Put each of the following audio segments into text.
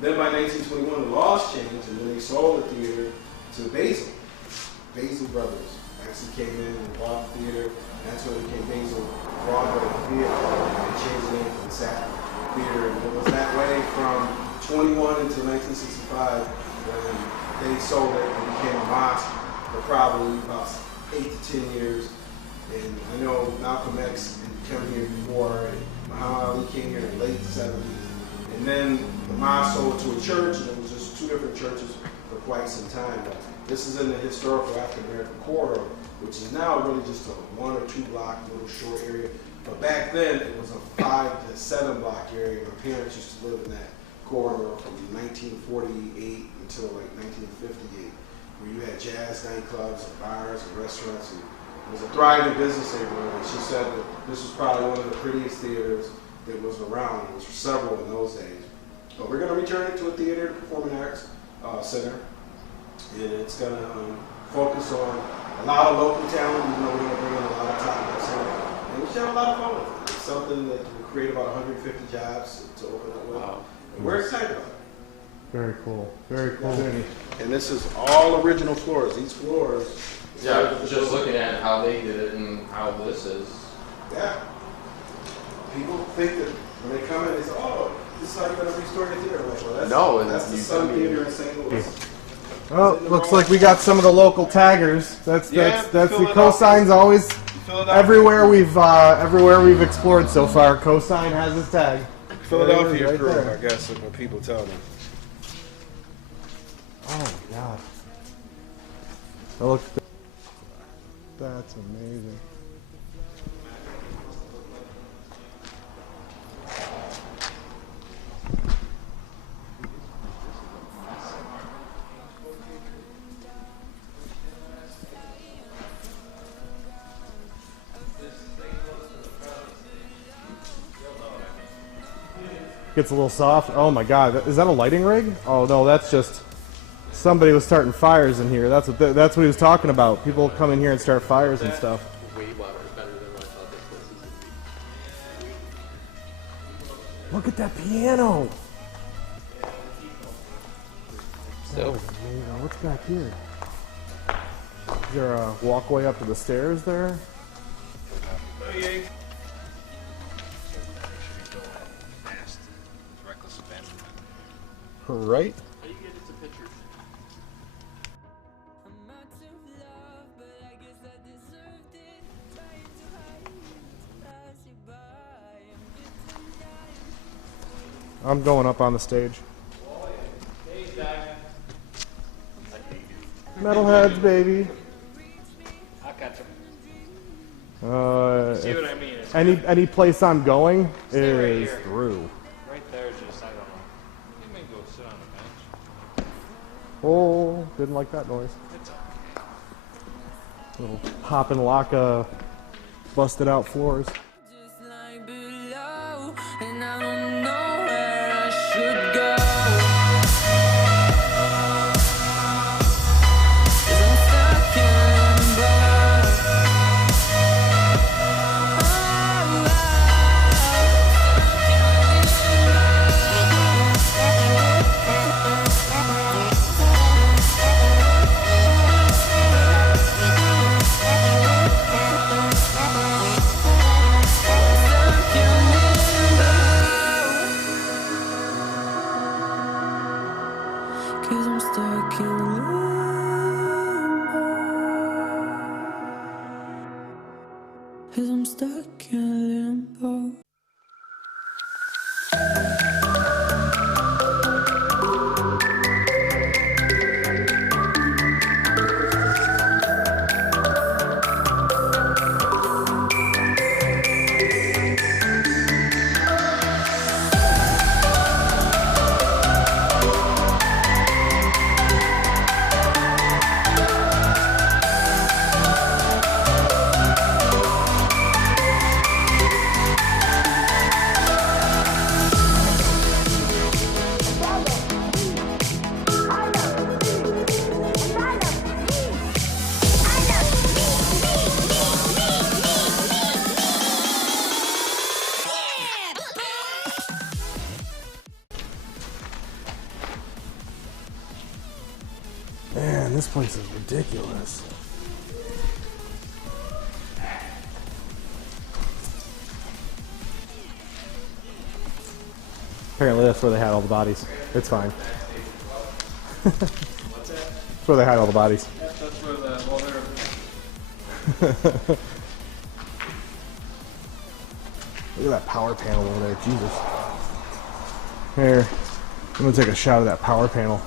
Then by 1921, the laws changed, and then they sold the theater to Basil. Basil Brothers actually came in and bought the theater. That's when it became Basil Broadway Theater. They changed the name from the Sattler Theater, and it was that way from 21 until 1965 when they sold it and became a mosque for probably about 8 to 10 years. And I know Malcolm X came here before, and Muhammad Ali came here in the late 70s. And then the mosque sold to a church, and it was just two different churches for quite some time. But this is in the historical African American corridor, which is now really just a 1 or 2 block little short area. But back then it was a 5 to 7 block area. My parents used to live in that corridor from 1948 until like 1958, where you had jazz nightclubs and bars and restaurants. And it was a thriving business neighborhood. And she said that this was probably one of the prettiest theaters that was around. There was several in those days. But we're going to return it to a theater, performing arts center, and it's going to focus on a lot of local talent. You know, we're going to bring in a lot of talent center, and we should have a lot of fun with it. It's something that will create about 150 jobs to open up with. Wow. And we're excited about it. Very cool. Very cool. And this is all original floors. These floors. Yeah, just looking at how they did it and how this is. Yeah. People think that when they come in, they say, "Oh, this is how you're going to restore your theater." Like, well, that's the Sun Theater in St. Louis. Oh, looks like we got some of the local taggers. That's the cosigns always. Everywhere we've explored so far, cosign has its tag. Philadelphia right crew, there. I guess, is what people tell them. Oh my God. That looks. That's amazing. Gets a little soft. Oh my God, is that a lighting rig? Oh no, that's just somebody was starting fires in here. That's what he was talking about. People come in here and start fires and stuff. Way better than what I thought this place was. Look at that piano. So, what's back here? Is there a walkway up to the stairs there? Oh, yeah. Right. how do you get into pictures? I'm going up on the stage. Metalheads, baby. I'll catch him. See what I mean? It's Any place I'm going Stay right is here. through. right there is just, I don't know. You may go sit on the bench. Oh, didn't like that noise. It's okay. Little pop and lock busted out floors. Just like below, and I don't know where I should go. 'Cause I'm stuck in limbo. Cause I'm stuck in limbo. Cause I'm stuck in limbo. Man, this place is ridiculous. Apparently that's where they had all the bodies. It's fine. What's that? That's where they had all the bodies. That's where the, well, Look at that power panel over there, Jesus. Here, I'm gonna take a shot of that power panel.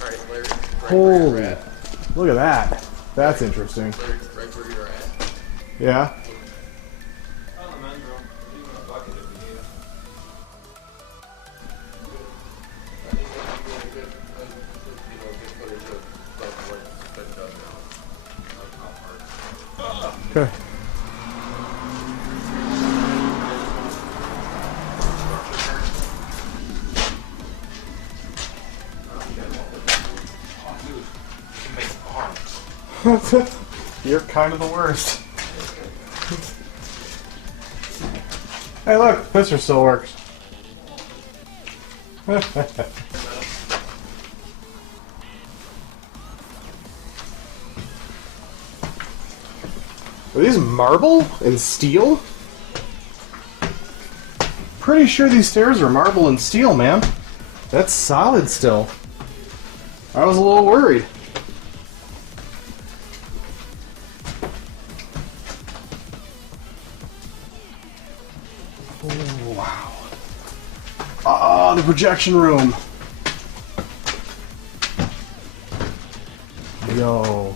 Alright, Larry, right where Holy, you're at. look at that. That's interesting. Larry, right where you're at. Yeah? on the men's room. Even a bucket if you need it. I think that'd be really good, good footage of what it's been done now. Like how hard. Okay. Oh, dude. You can make arms. You're kind of the worst. Hey look, pisser still works. Are these marble and steel? Pretty sure these stairs are marble and steel, man. That's solid still. I was a little worried. Oh, wow. Ah, the projection room. Yo.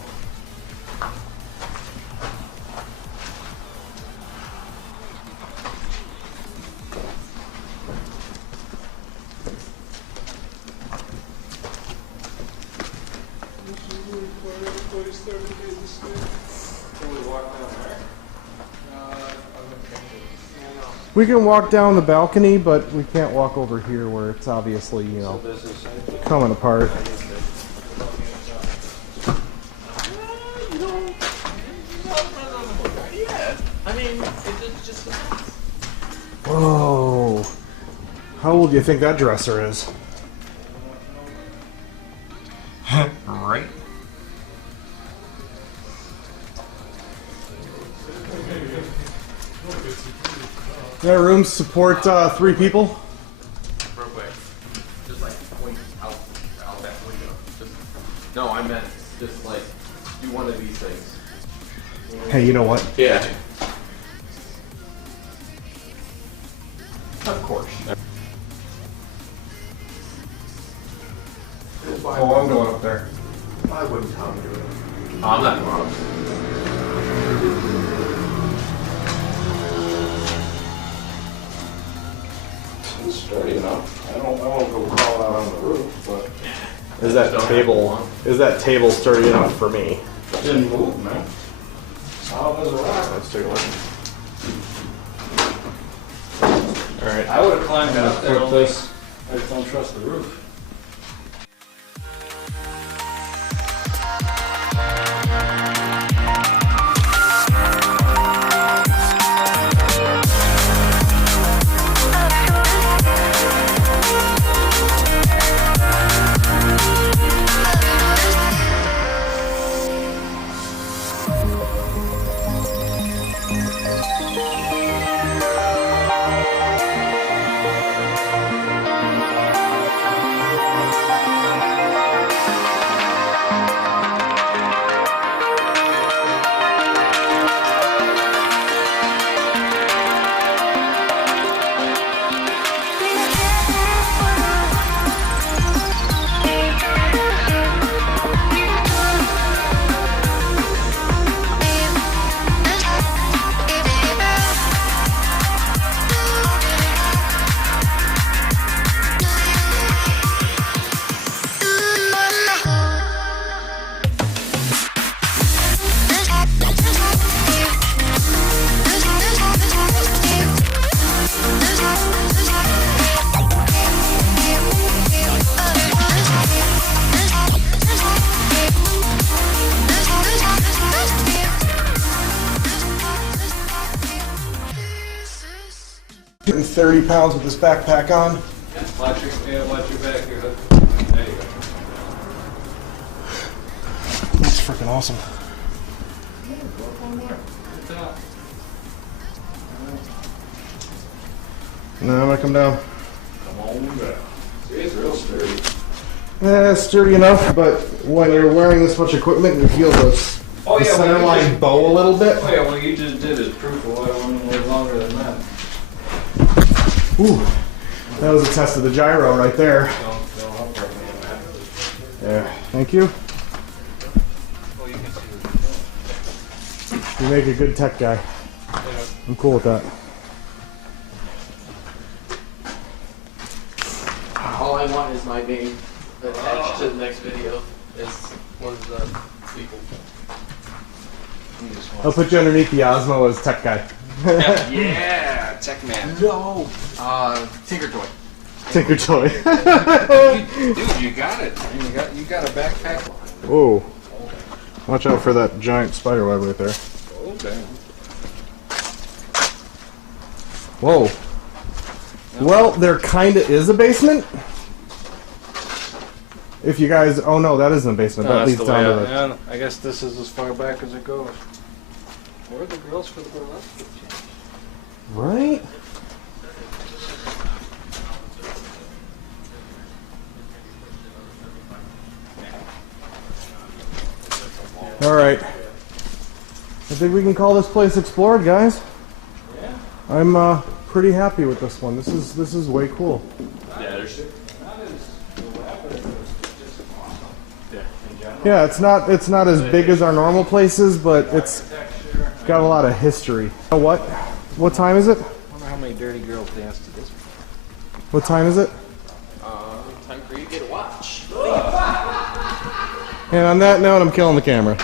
We can walk down the balcony, but we can't walk over here where it's obviously, you know, coming apart. I mean, it's just. Whoa. How old do you think that dresser is? Right. That room support 3 people? Real quick. Just like point out that window. Just, no, I meant just like do one of these things. Hey, you know what? Yeah. Of course. Oh, I'm going up there. Why wouldn't Tom do it? Oh, I'm not going up. It's sturdy enough. I don't go crawl out on the roof, but Is that table sturdy enough for me? it didn't move, man. Solid as a rock. Let's take a look. Alright. I would have climbed up there. Flip Only this. I just don't trust the roof. Getting 30 pounds with this backpack on. Watch your back here, hood. There you go. That's freaking awesome. Good job. Now I'm gonna come down. Come on down. See, it's real sturdy. Yeah, it's sturdy enough, but when you're wearing this much equipment, you feel the center line bow a little bit. Oh yeah, what you just did is proof of why one was longer than that. Ooh, that was a test of the gyro right there. Don't help right now, man. Yeah, thank you. Oh, you can see You make a good tech guy. I'm cool with that. All I want is my name attached to the next video. Is one of the people. I'll put you underneath the Osmo as tech guy. Yeah, tech man. No. Tinker Toy. Tinker toy. Dude, you got it. Man. You got a backpack. Whoa. Watch out for that giant spider web right there. Oh damn. Whoa. Well, there kinda is a basement. If you guys, oh no, that isn't a basement. That leads down to the. Yeah, I guess this is as far back as it goes. Where are the girls for the burlesque change? Right? All right. I think we can call this place explored, guys. Yeah. I'm pretty happy with this one. This is way cool. Yeah, there's not as elaborate, but it's just awesome. Yeah, in general. Yeah, it's not as big as our normal places, but it's Architecture. got a lot of history. You know what? What time is it? I wonder how many dirty girls dance to this. What time is it? Time for you to get a watch. And on that note, I'm killing the camera.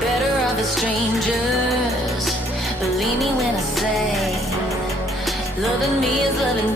Better off as strangers. Believe me when I say, loving me is loving